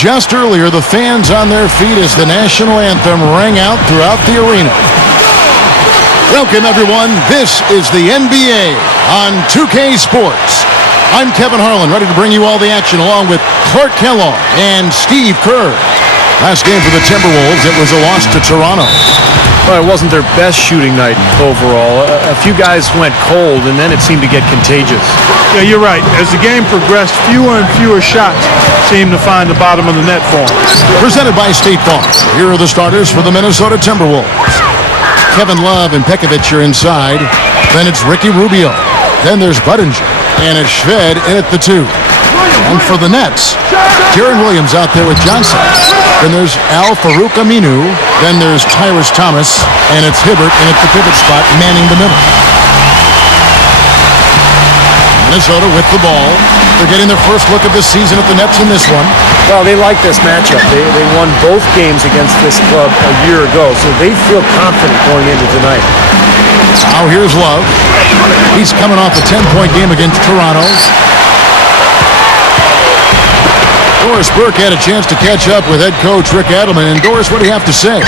just earlier, the fans on their feet as the national anthem rang out throughout the arena. Welcome, everyone. This is the NBA on 2K Sports. I'm Kevin Harlan, ready to bring you all the action along with Clark Kellogg and Steve Kerr. Last game for the Timberwolves, it was a loss to Toronto. Well, it wasn't their best shooting night overall. A few guys went cold, and then it seemed to get contagious. Yeah, you're right. As the game progressed, fewer and fewer shots seemed to find the bottom of the net for them. Presented by State Farm. Here are the starters for the Minnesota Timberwolves. Kevin Love and Pekovic are inside. Then it's Ricky Rubio. Then there's Budinger. And it's Shved in at the 2. And for the Nets, Deron Williams out there with Johnson. Then there's Al-Farouq Aminu. Then there's Tyrese Thomas. And it's Hibbert in at the pivot spot, manning the middle. Minnesota with the ball. They're getting their first look of the season at the Nets in this one. Well, they like this matchup. They won both games against this club a year ago, so they feel confident going into tonight. Now here's Love. He's coming off a 10-point game against Toronto. Doris Burke had a chance to catch up with head coach Rick Adelman. And Doris, what do you have to say?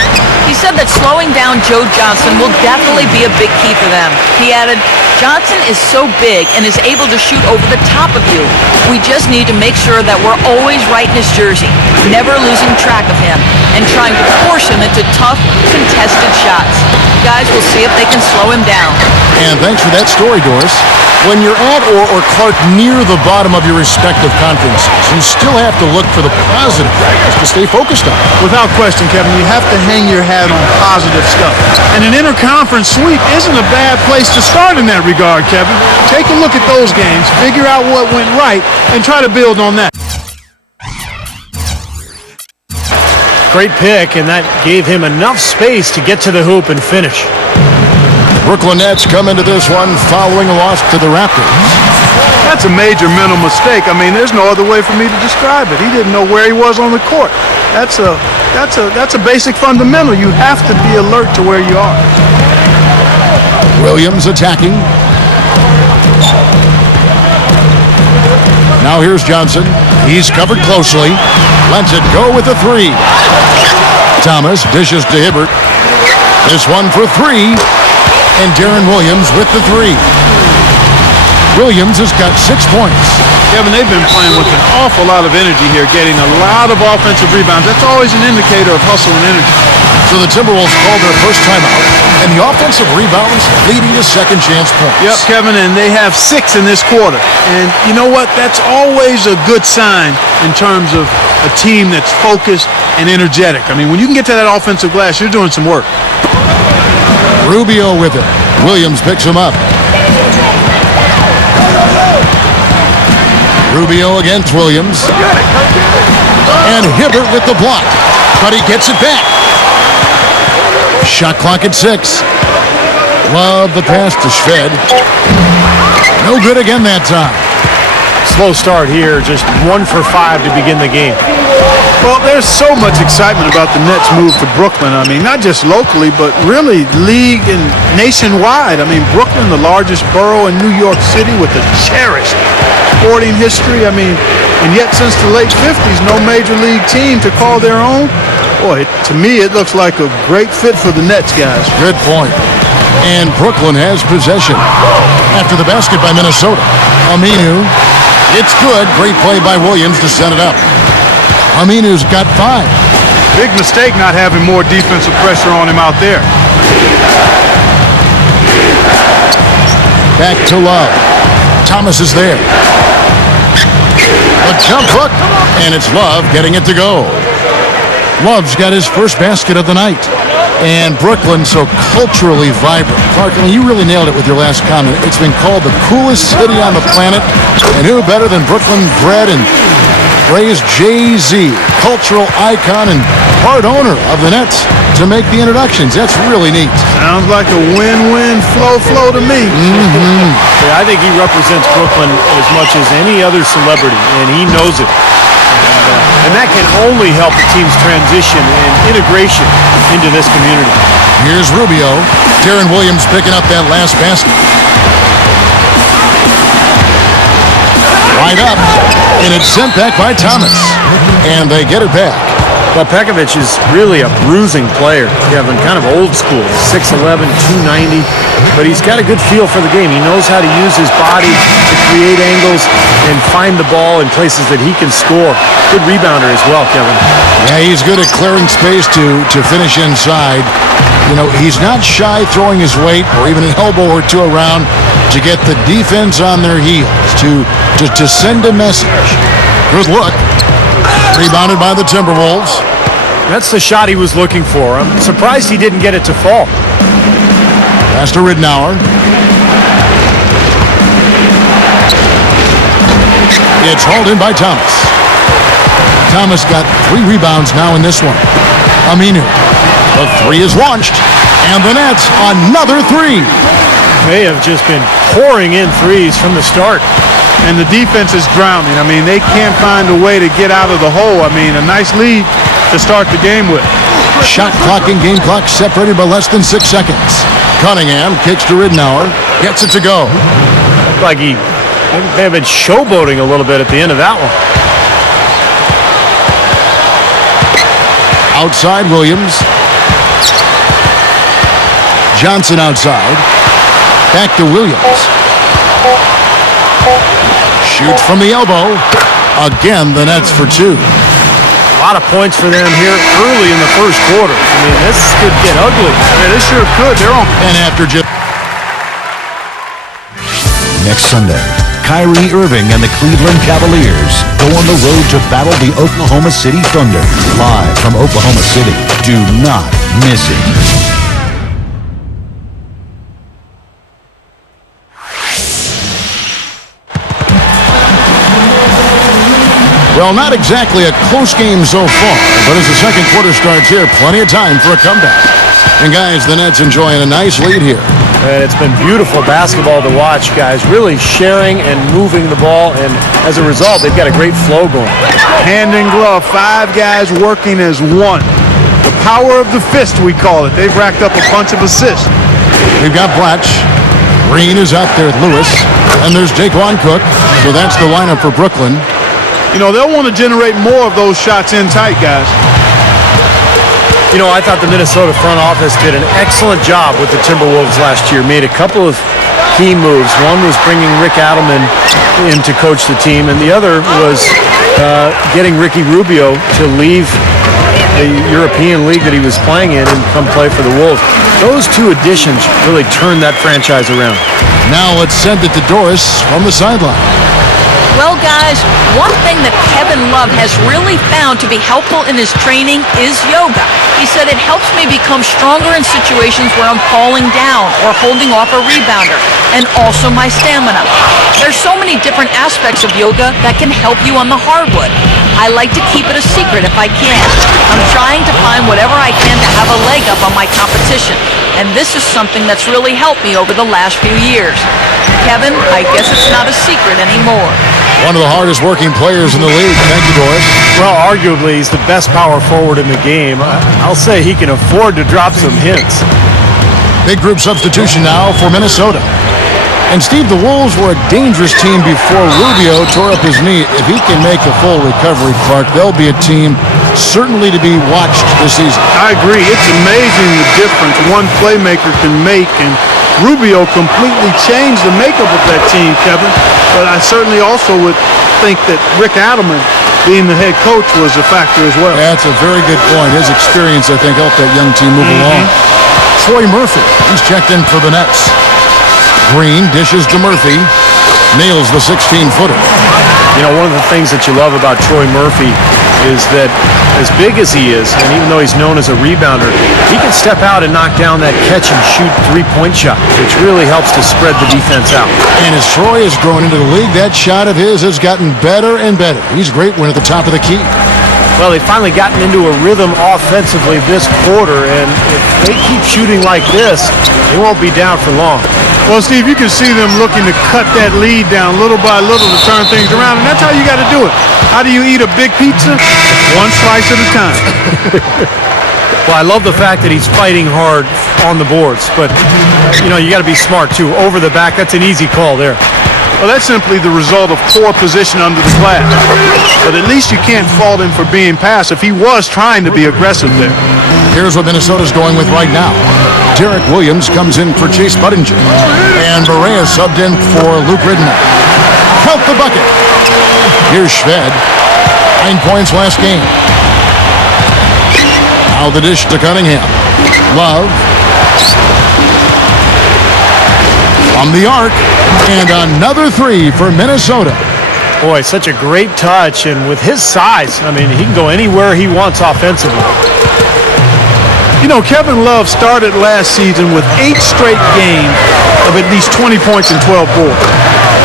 He said that slowing down Joe Johnson will definitely be a big key for them. He added, Johnson is so big and is able to shoot over the top of you. We just need to make sure that we're always right in his jersey, never losing track of him, and trying to force him into tough, contested shots. Guys, we'll see if they can slow him down. And thanks for that story, Doris. When you're at or Clark near the bottom of your respective conferences, you still have to look for the positive factors to stay focused on. Without question, Kevin, you have to hang your hat on positive stuff. And an interconference sweep isn't a bad place to start in that regard, Kevin. Take a look at those games, figure out what went right, and try to build on that. Great pick, and that gave him enough space to get to the hoop and finish. Brooklyn Nets come into this one following a loss to the Raptors. That's a major mental mistake. I mean, there's no other way for me to describe it. He didn't know where he was on the court. That's a basic fundamental. You have to be alert to where you are. Williams attacking. Now here's Johnson. He's covered closely. Lets it go with a 3. Thomas dishes to Hibbert. This one for 3. And Deron Williams with the 3. Williams has got 6 points. Kevin, they've been playing with an awful lot of energy here, getting a lot of offensive rebounds. That's always an indicator of hustle and energy. So the Timberwolves called their first timeout, and the offensive rebounds leading to second chance points. Yep, Kevin, and they have 6 in this quarter. And you know what? That's always a good sign in terms of a team that's focused and energetic. I mean, when you can get to that offensive glass, you're doing some work. Rubio with it. Williams picks him up. Rubio against Williams. And Hibbert with the block. But he gets it back. Shot clock at 6. Love the pass to Shved. No good again that time. Slow start here, just 1 for 5 to begin the game. Well, there's so much excitement about the Nets' move to Brooklyn. I mean, not just locally, but really league and nationwide. I mean, Brooklyn, the largest borough in New York City with a cherished sporting history. I mean, and yet since the late 50s, no major league team to call their own. Boy, to me, it looks like a great fit for the Nets, guys. Good point. And Brooklyn has possession. After the basket by Minnesota. Aminu. It's good. Great play by Williams to set it up. Aminu's got 5. Big mistake not having more defensive pressure on him out there. Back to Love. Thomas is there. A jump hook, and it's Love getting it to go. Love's got his first basket of the night. And Brooklyn so culturally vibrant. Clark, you really nailed it with your last comment. It's been called the coolest city on the planet. And who better than Brooklyn bred and raised Jay-Z, cultural icon and part owner of the Nets, to make the introductions. That's really neat. Sounds like a win-win flow to me. Yeah, I think he represents Brooklyn as much as any other celebrity, and he knows it. And that can only help the team's transition and integration into this community. Here's Rubio. Deron Williams picking up that last basket. tied up, and it's sent back by Thomas. And they get it back. Well, Pekovic is really a bruising player, Kevin, kind of old school, 6'11", 290, but he's got a good feel for the game. He knows how to use his body to create angles and find the ball in places that he can score. Good rebounder as well, Kevin. Yeah, he's good at clearing space to finish inside. You know, he's not shy throwing his weight or even an elbow or two around to get the defense on their heels, to send a message. Good look. Rebounded by the Timberwolves. That's the shot he was looking for. I'm surprised he didn't get it to fall. Pass to Ridnour. It's hauled in by Thomas. Thomas got 3 rebounds now in this one. Aminu. The 3 is launched. And the Nets, another 3. They have just been pouring in threes from the start. And the defense is drowning. I mean, they can't find a way to get out of the hole. I mean, a nice lead to start the game with. Shot clock and game clock separated by less than 6 seconds. Cunningham kicks to Ridnour. Gets it to go. Looked like they have been showboating a little bit at the end of that one. Outside Williams. Johnson outside. Back to Williams. Shoots from the elbow. Again, the Nets for 2. A lot of points for them here early in the first quarter. I mean, this could get ugly. Yeah, this sure could. They're on. And after just... Next Sunday, Kyrie Irving and the Cleveland Cavaliers go on the road to battle the Oklahoma City Thunder. Live from Oklahoma City. Do not miss it. Well, not exactly a close game so far, but as the second quarter starts here, plenty of time for a comeback. And guys, the Nets enjoying a nice lead here. And it's been beautiful basketball to watch, guys. Really sharing and moving the ball, and as a result, they've got a great flow going. Hand in glove, 5 guys working as one. The power of the fist, we call it. They've racked up a bunch of assists. We've got Blatch. Green is out there with Lewis. And there's Daquan Cook. So that's the lineup for Brooklyn. You know, they'll want to generate more of those shots in tight, guys. You know, I thought the Minnesota front office did an excellent job with the Timberwolves last year. Made a couple of key moves. One was bringing Rick Adelman in to coach the team, and the other was getting Ricky Rubio to leave the European league that he was playing in and come play for the Wolves. Those 2 additions really turned that franchise around. Now let's send it to Doris from the sideline. Well, guys, one thing that Kevin Love has really found to be helpful in his training is yoga. He said it helps me become stronger in situations where I'm falling down or holding off a rebounder, and also my stamina. There's so many different aspects of yoga that can help you on the hardwood. I like to keep it a secret if I can. I'm trying to find whatever I can to have a leg up on my competition, and this is something that's really helped me over the last few years. Kevin, I guess it's not a secret anymore. One of the hardest working players in the league. Thank you, Doris. Well, arguably, he's the best power forward in the game. I'll say he can afford to drop some hints. Big group substitution now for Minnesota. And Steve, the Wolves were a dangerous team before Rubio tore up his knee. If he can make a full recovery, Clark, they'll be a team certainly to be watched this season. I agree. It's amazing the difference one playmaker can make, and Rubio completely changed the makeup of that team, Kevin. But I certainly also would think that Rick Adelman, being the head coach, was a factor as well. That's a very good point. His experience, I think, helped that young team move along. Troy Murphy, he's checked in for the Nets. Green dishes to Murphy, nails the 16-footer. You know, one of the things that you love about Troy Murphy is that as big as he is, and even though he's known as a rebounder, he can step out and knock down that catch-and-shoot three-point shot, which really helps to spread the defense out. And as Troy has grown into the league, that shot of his has gotten better and better. He's a great one at the top of the key. Well, they've finally gotten into a rhythm offensively this quarter, and if they keep shooting like this, they won't be down for long. Well, Steve, you can see them looking to cut that lead down little by little to turn things around, and that's how you got to do it. How do you eat a big pizza? One slice at a time. Well, I love the fact that he's fighting hard on the boards, but, you know, you got to be smart, too. Over the back, that's an easy call there. Well, that's simply the result of poor position under the glass. But at least you can't fault him for being passive. He was trying to be aggressive there. Here's what Minnesota's going with right now. Derek Williams comes in for Chase Budinger. And Barea subbed in for Luke Ridenour. Count the bucket. Here's Shved. 9 points last game. Now the dish to Cunningham. Love. From the arc. And another three for Minnesota. Boy, such a great touch, and with his size, I mean, he can go anywhere he wants offensively. You know, Kevin Love started last season with 8 straight games of at least 20 points and 12 boards.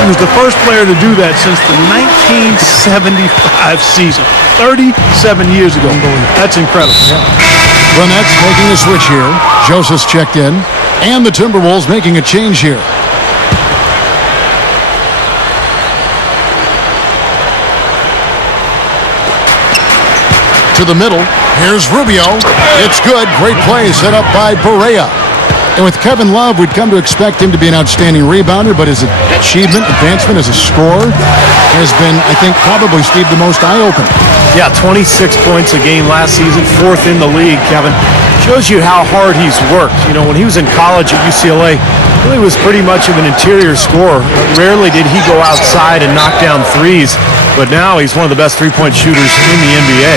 He was the first player to do that since the 1975 season, 37 years ago. That's incredible. The Nets making a switch here. Joseph's checked in. And the Timberwolves making a change here. To the middle. Here's Rubio. It's good. Great play set up by Barea. And with Kevin Love, we'd come to expect him to be an outstanding rebounder, but his advancement as a scorer has been, I think, probably, Steve, the most eye-opening. Yeah, 26 points a game last season, 4th in the league, Kevin. Shows you how hard he's worked. You know, when he was in college at UCLA, really was pretty much of an interior scorer. Rarely did he go outside and knock down threes, but now he's one of the best three-point shooters in the NBA.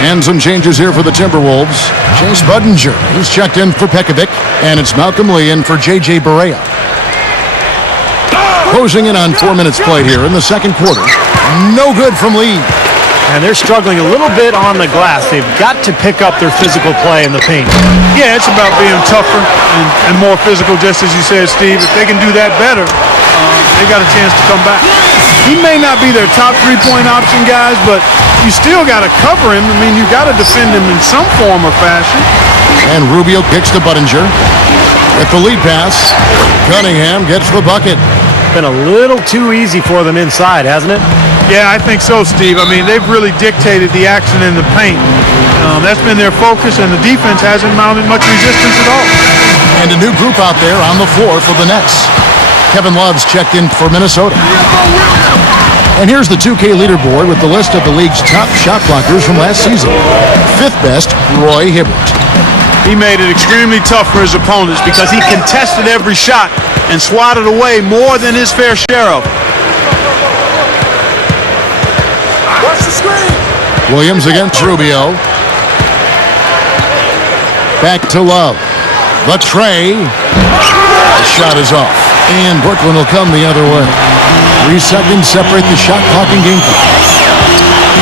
And some changes here for the Timberwolves. Chase Budinger, he's checked in for Pekovic, and it's Malcolm Lee in for J.J. Barea. Closing in on 4 minutes played here in the second quarter. No good from Lee. And they're struggling a little bit on the glass. They've got to pick up their physical play in the paint. Yeah, it's about being tougher and more physical, just as you said, Steve. If they can do that better, they got a chance to come back. He may not be their top three-point option, guys, but you still got to cover him. I mean, you got to defend him in some form or fashion. And Rubio kicks to Budinger. With the lead pass, Cunningham gets the bucket. Been a little too easy for them inside, hasn't it? Yeah, I think so, Steve. I mean, they've really dictated the action in the paint. That's been their focus, and the defense hasn't mounted much resistance at all. And a new group out there on the floor for the Nets. Kevin Love's checked in for Minnesota. And here's the 2K leaderboard with the list of the league's top shot blockers from last season. 5th best, Roy Hibbert. He made it extremely tough for his opponents because he contested every shot and swatted away more than his fair share of. Watch the screen. Williams against Rubio. Back to Love. The tray. The shot is off. And Brooklyn will come the other way. 3 seconds separate the shot clock and game clock.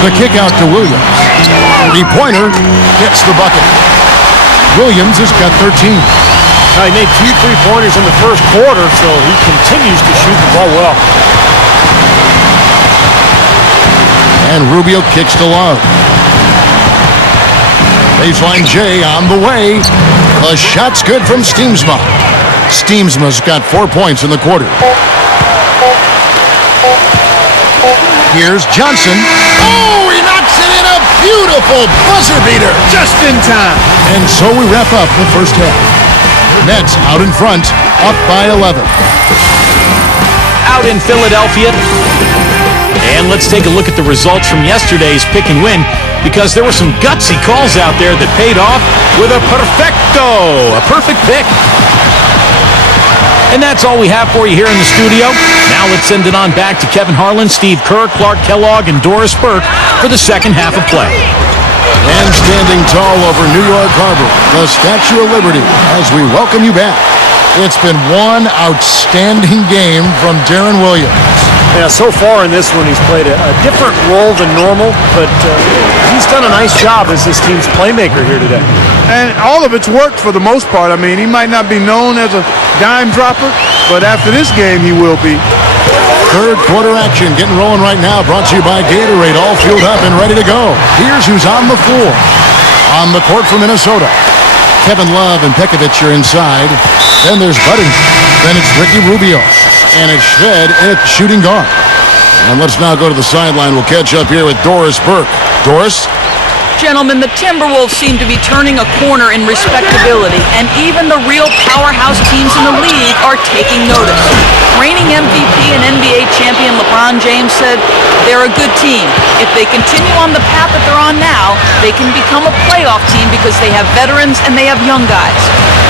The kick out to Williams. 3-pointer gets the bucket. Williams has got 13. He made 2 3-pointers in the first quarter, so he continues to shoot the ball well. And Rubio kicks to Love. Baseline J on the way. The shot's good from Steemsma. Steemsma's got 4 points in the quarter. Here's Johnson. Oh, he knocks it in, a beautiful buzzer beater. Just in time. And so we wrap up the first half. Nets out in front, up by 11. Out in Philadelphia. And let's take a look at the results from yesterday's pick and win, because there were some gutsy calls out there that paid off with a perfecto, a perfect pick. And that's all we have for you here in the studio. Now let's send it on back to Kevin Harlan, Steve Kerr, Clark Kellogg, and Doris Burke for the second half of play. And standing tall over New York Harbor, the Statue of Liberty, as we welcome you back. It's been one outstanding game from Deron Williams. Yeah, so far in this one, he's played a different role than normal, but he's done a nice job as this team's playmaker here today. And all of it's worked for the most part. I mean, he might not be known as a dime dropper, but after this game, he will be. Third quarter action getting rolling right now, brought to you by Gatorade, all fueled up and ready to go. Here's who's on the floor. On the court for Minnesota, Kevin Love and Pekovic are inside. Then there's Budinger. Then it's Ricky Rubio. And it's Shved at shooting guard. And let's now go to the sideline. We'll catch up here with Doris Burke. Doris? Gentlemen, the Timberwolves seem to be turning a corner in respectability, and even the real powerhouse teams in the league are taking notice. Reigning MVP and NBA champion LeBron James said they're a good team. If they continue on the path that they're on now, they can become a playoff team because they have veterans and they have young guys.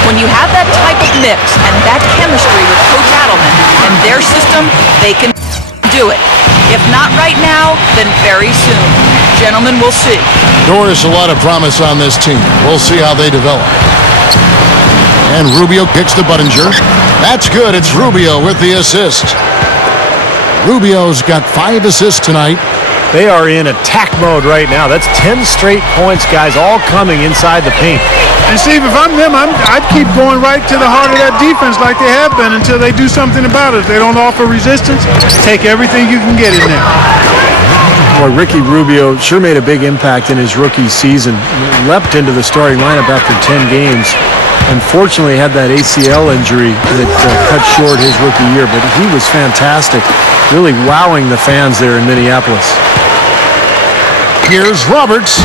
When you have that type of mix and that chemistry with Coach Adelman and their system, they can do it. If not right now, then very soon. Gentlemen, we'll see. There is a lot of promise on this team. We'll see how they develop. And Rubio kicks to Budinger. That's good. It's Rubio with the assist. Rubio's got 5 assists tonight. They are in attack mode right now. That's 10 straight points, guys, all coming inside the paint. And Steve, if I'm them, I'd keep going right to the heart of that defense like they have been until they do something about it. If they don't offer resistance, take everything you can get in there. Boy, Ricky Rubio sure made a big impact in his rookie season. Leapt into the starting lineup after 10 games. Unfortunately, had that ACL injury that cut short his rookie year, but he was fantastic, really wowing the fans there in Minneapolis. Here's Roberts.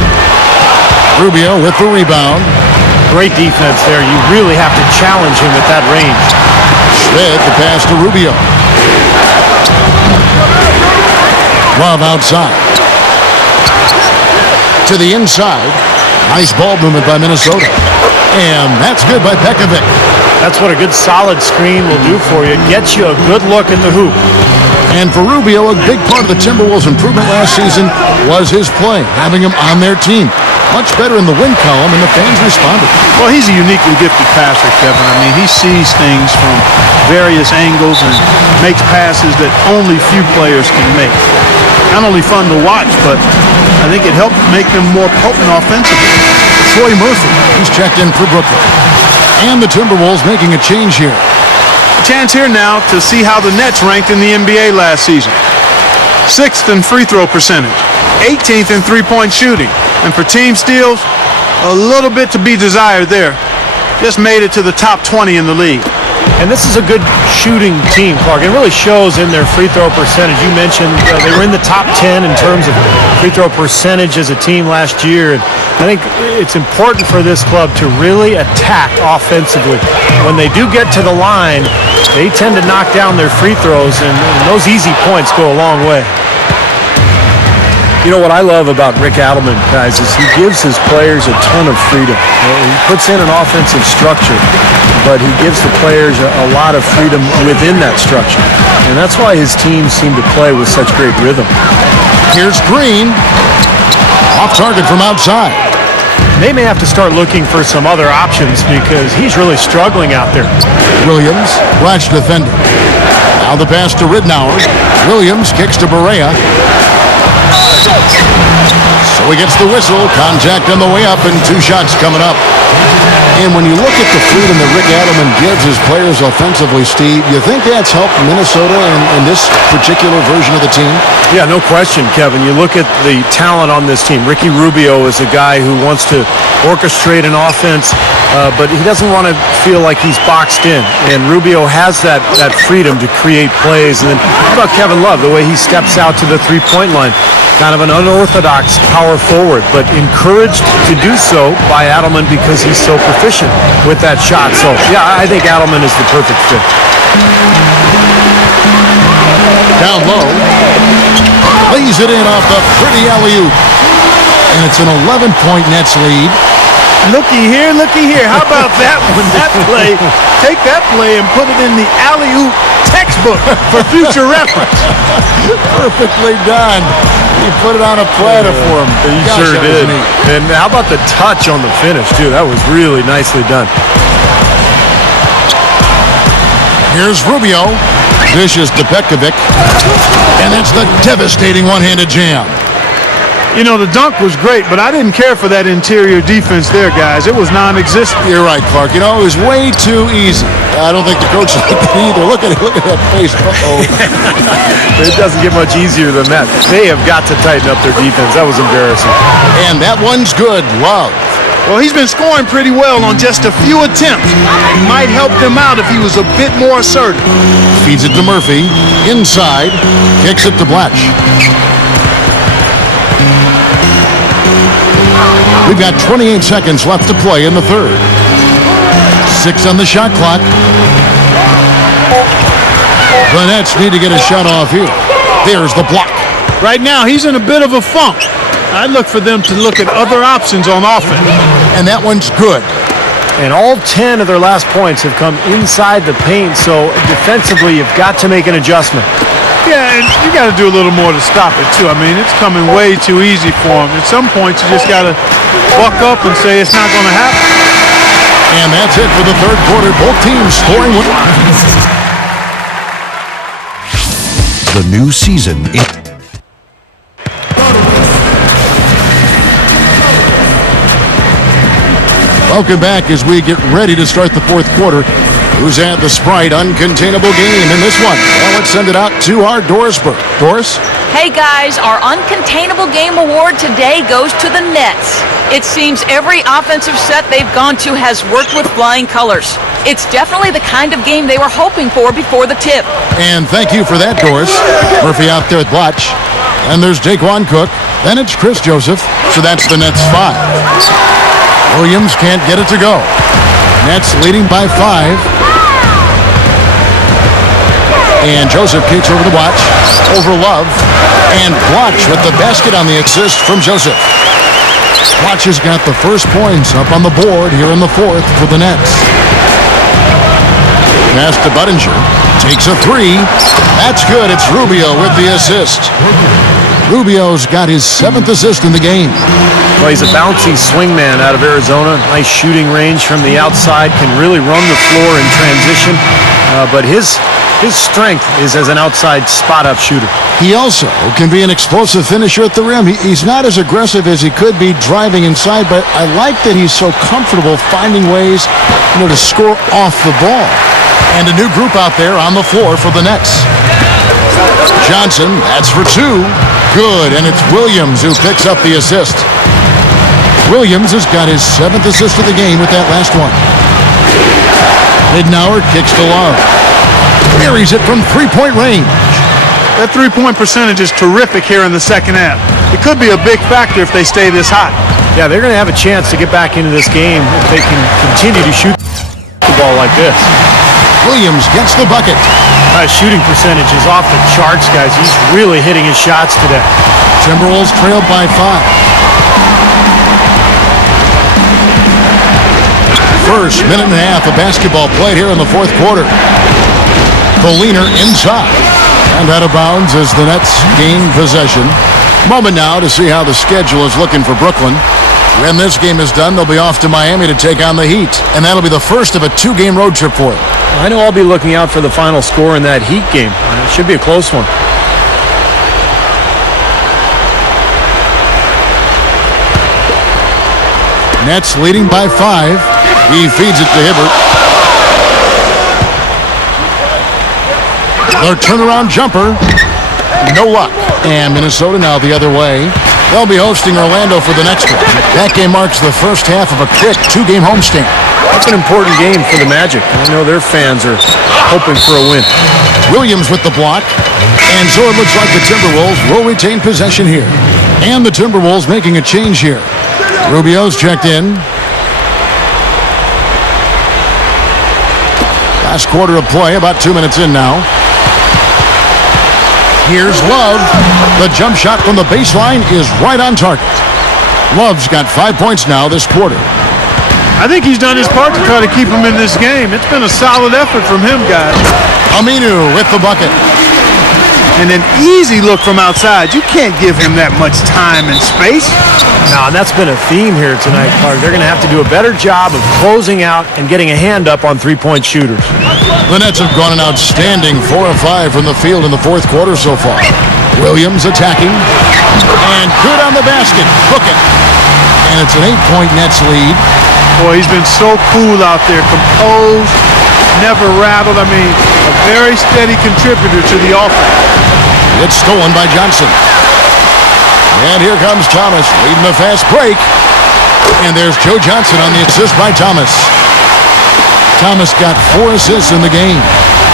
Rubio with the rebound. Great defense there. You really have to challenge him at that range. Schmidt, the pass to Rubio. Love outside. To the inside. Nice ball movement by Minnesota. And that's good by Pekovic. That's what a good solid screen will do for you. Gets you a good look at the hoop. And for Rubio, a big part of the Timberwolves' improvement last season was his play, having him on their team. Much better in the win column, and the fans responded. Well, he's a uniquely gifted passer, Kevin. I mean, he sees things from various angles and makes passes that only few players can make. Not only fun to watch, but I think it helped make them more potent offensively. Troy Murphy, he's checked in for Brooklyn. And the Timberwolves making a change here. A chance here now to see how the Nets ranked in the NBA last season. 6th in free throw percentage, 18th in three-point shooting. And for team steals, a little bit to be desired there. Just made it to the top 20 in the league. And this is a good shooting team, Clark. It really shows in their free throw percentage. You mentioned they were in the top 10 in terms of free throw percentage as a team last year. And I think it's important for this club to really attack offensively. When they do get to the line, they tend to knock down their free throws, and those easy points go a long way. You know what I love about Rick Adelman, guys, is he gives his players a ton of freedom. He puts in an offensive structure, but he gives the players a lot of freedom within that structure. And that's why his teams seem to play with such great rhythm. Here's Green. Off target from outside. They may have to start looking for some other options because he's really struggling out there. Williams, Blatch defending. Now the pass to Ridnour. Williams kicks to Barea. So he gets the whistle. Contact on the way up, and 2 shots coming up. And when you look at the freedom that Rick Adelman gives his players offensively, Steve, you think that's helped Minnesota in this particular version of the team? Yeah, no question, Kevin. You look at the talent on this team. Ricky Rubio is a guy who wants to orchestrate an offense, but he doesn't want to feel like he's boxed in. And Rubio has that freedom to create plays. And then how about Kevin Love, the way he steps out to the three-point line? Kind of an unorthodox power forward, but encouraged to do so by Adelman because he's so proficient with that shot. So, yeah, I think Adelman is the perfect fit. Down low. Lays it in off the pretty alley-oop. And it's an 11-point Nets lead. Looky here, looky here. How about that one? That play, take that play and put it in the alley-oop textbook for future reference. Perfectly done. He put it on a platter for him. He Gosh, sure that was did. neat. And how about the touch on the finish, too? That was really nicely done. Here's Rubio. Dishes to Pekovic. And that's the devastating one-handed jam. You know, the dunk was great, but I didn't care for that interior defense there, guys. It was non-existent. You're right, Clark. You know, it was way too easy. I don't think the coach liked it either. Look at that face. Uh-oh. It doesn't get much easier than that. They have got to tighten up their defense. That was embarrassing. And that one's good. Love. Well, he's been scoring pretty well on just a few attempts. It might help them out if he was a bit more assertive. Feeds it to Murphy. Inside. Kicks it to Blatch. We've got 28 seconds left to play in the third. 6 on the shot clock. The Nets need to get a shot off here. There's the block. Right now, he's in a bit of a funk. I look for them to look at other options on offense. And that one's good. And all 10 of their last points have come inside the paint, so defensively you've got to make an adjustment. Yeah, and you got to do a little more to stop it, too. I mean, it's coming way too easy for him. At some point, you just got to buck up and say it's not going to happen. And that's it for the third quarter. Both teams scoring one. The new season. Welcome back as we get ready to start the fourth quarter. Who's had the Sprite uncontainable game in this one? Well, let's send it out to our Doris Burke. Doris? Hey guys, our uncontainable game award today goes to the Nets. It seems every offensive set they've gone to has worked with flying colors. It's definitely the kind of game they were hoping for before the tip. And thank you for that, Doris. Murphy out there with Blotch. And there's Jaquan Cook. Then it's Chris Joseph. So that's the Nets 5. Williams can't get it to go. Nets leading by 5. And Joseph kicks over to Watch. Over Love. And Watch with the basket on the assist from Joseph. Watch has got the first points up on the board here in the fourth for the Nets. Pass to Budinger. Takes a 3. That's good. It's Rubio with the assist. Rubio's got his 7th assist in the game. Well, he's a bouncy swingman out of Arizona. Nice shooting range from the outside. Can really run the floor in transition. But his strength is as an outside spot-up shooter. He also can be an explosive finisher at the rim. He's not as aggressive as he could be driving inside, but I like that he's so comfortable finding ways, to score off the ball. And a new group out there on the floor for the Nets. Johnson, that's for 2. Good, and it's Williams who picks up the assist. Williams has got his 7th assist of the game with that last one. Midnauer kicks to Love. Buries it from three-point range. That three-point percentage is terrific here in the second half. It could be a big factor if they stay this hot. Yeah, they're going to have a chance to get back into this game if they can continue to shoot the ball like this. Williams gets the bucket. Shooting percentage is off the charts, guys. He's really hitting his shots today. Timberwolves trailed by 5. First minute and a half of basketball played here in the fourth quarter. Coliner inside. And out of bounds as the Nets gain possession. Moment now to see how the schedule is looking for Brooklyn. When this game is done, they'll be off to Miami to take on the Heat. And that'll be the first of a 2-game road trip for them. I know I'll be looking out for the final score in that Heat game. It should be a close one. Nets leading by 5. He feeds it to Hibbert. Their turnaround jumper. No luck. And Minnesota now the other way. They'll be hosting Orlando for the next one. That game marks the first half of a quick 2-game homestand. That's an important game for the Magic. I know their fans are hoping for a win. Williams with the block. And so it looks like the Timberwolves will retain possession here. And the Timberwolves making a change here. Rubio's checked in. Last quarter of play, about 2 minutes in now. Here's Love. The jump shot from the baseline is right on target. Love's got 5 points now this quarter. I think he's done his part to try to keep him in this game. It's been a solid effort from him, guys. Aminu with the bucket. And an easy look from outside. You can't give him that much time and space. No, and that's been a theme here tonight, Clark. They're going to have to do a better job of closing out and getting a hand up on three-point shooters. The Nets have gone an outstanding 4 of 5 from the field in the fourth quarter so far. Williams attacking. And good on the basket. Book it. And it's an 8-point Nets lead. Boy, he's been so cool out there. Composed. Never rattled. I mean, a very steady contributor to the offense. It's stolen by Johnson. And here comes Thomas leading the fast break. And there's Joe Johnson on the assist by Thomas. Thomas got 4 assists in the game.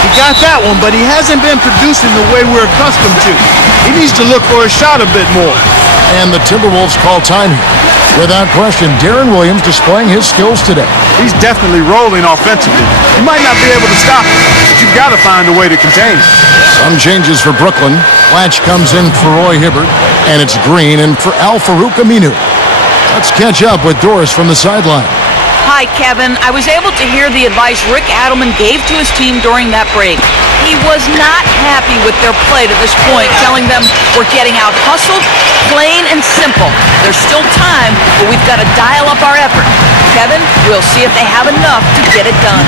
He got that one, but he hasn't been producing the way we're accustomed to. He needs to look for a shot a bit more. And the Timberwolves call time here. Without question, Darren Williams displaying his skills today. He's definitely rolling offensively. You might not be able to stop him, but you've got to find a way to contain him. Some changes for Brooklyn. Latch comes in for Roy Hibbert, and it's Green in for Al Farouk Aminu. Let's catch up with Doris from the sideline. Hi, Kevin. I was able to hear the advice Rick Adelman gave to his team during that break. He was not happy with their play to this point, telling them we're getting out hustled, plain and simple. There's still time, but we've got to dial up our effort. Kevin, we'll see if they have enough to get it done.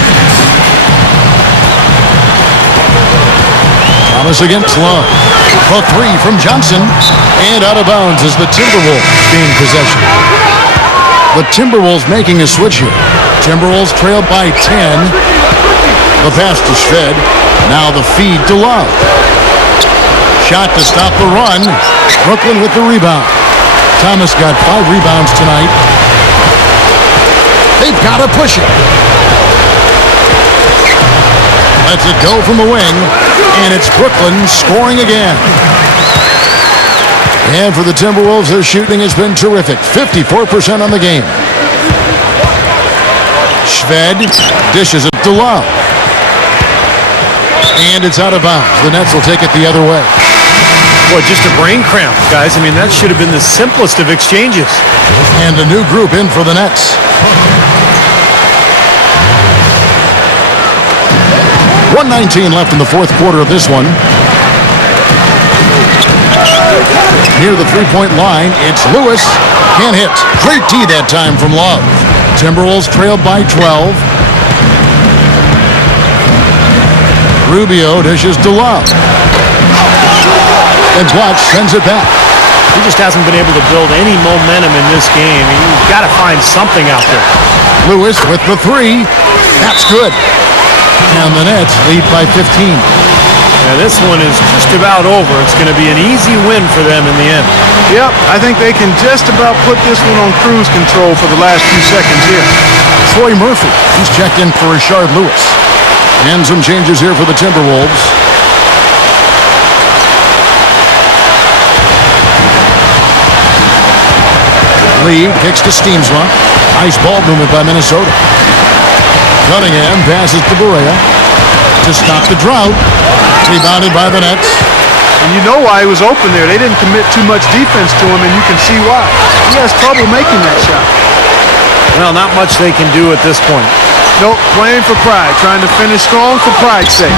Thomas against Love. The three from Johnson. And out of bounds as the Timberwolves gain possession. The Timberwolves making a switch here. Timberwolves trailed by 10. The pass to Shved. Now the feed to Love. Shot to stop the run. Brooklyn with the rebound. Thomas got 5 rebounds tonight. They've got to push it. Lets it go from the wing. And it's Brooklyn scoring again. And for the Timberwolves, their shooting has been terrific. 54% on the game. Shved dishes it to Love. And it's out of bounds. The Nets will take it the other way. Boy, just a brain cramp, guys. I mean, that should have been the simplest of exchanges. And a new group in for the Nets. 1:19 left in the fourth quarter of this one. Near the three-point line, it's Lewis. Can't hit. Great tee that time from Love. Timberwolves trailed by 12. Rubio dishes to Love. And Clutch sends it back. He just hasn't been able to build any momentum in this game. You've got to find something out there. Lewis with the three. That's good. And the Nets lead by 15. Now this one is just about over. It's going to be an easy win for them in the end. Yep, I think they can just about put this one on cruise control for the last few seconds here. Troy Murphy, he's checked in for Rashard Lewis. And some changes here for the Timberwolves. Lee kicks to Steamsma. Nice ball movement by Minnesota. Cunningham passes to Barea to stop the drought. Rebounded by the Nets. And you know why he was open there. They didn't commit too much defense to him, and you can see why. He has trouble making that shot. Well, not much they can do at this point. Nope, playing for pride, trying to finish strong for pride's sake.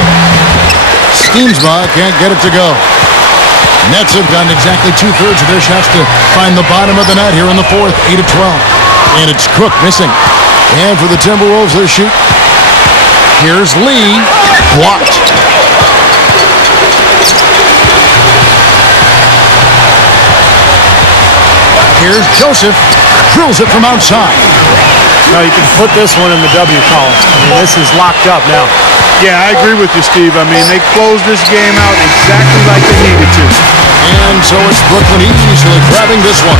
Steamsma can't get it to go. Nets have gotten exactly 2/3 of their shots to find the bottom of the net here in the fourth, 8 of 12. And it's Cook missing. And for the Timberwolves, they shoot. Here's Lee. Blocked. Here's Joseph. Drills it from outside. Now you can put this one in the W column. I mean, this is locked up now. Yeah, I agree with you, Steve. I mean, they closed this game out exactly like they needed to. And so it's Brooklyn easily grabbing this one.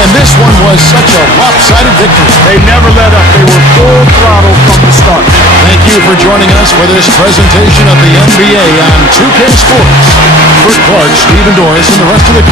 And this one was such a lopsided victory. They never let up. They were full throttle from the start. Thank you for joining us for this presentation of the NBA on 2K Sports. For Clark, Steve, and Doris, and the rest of the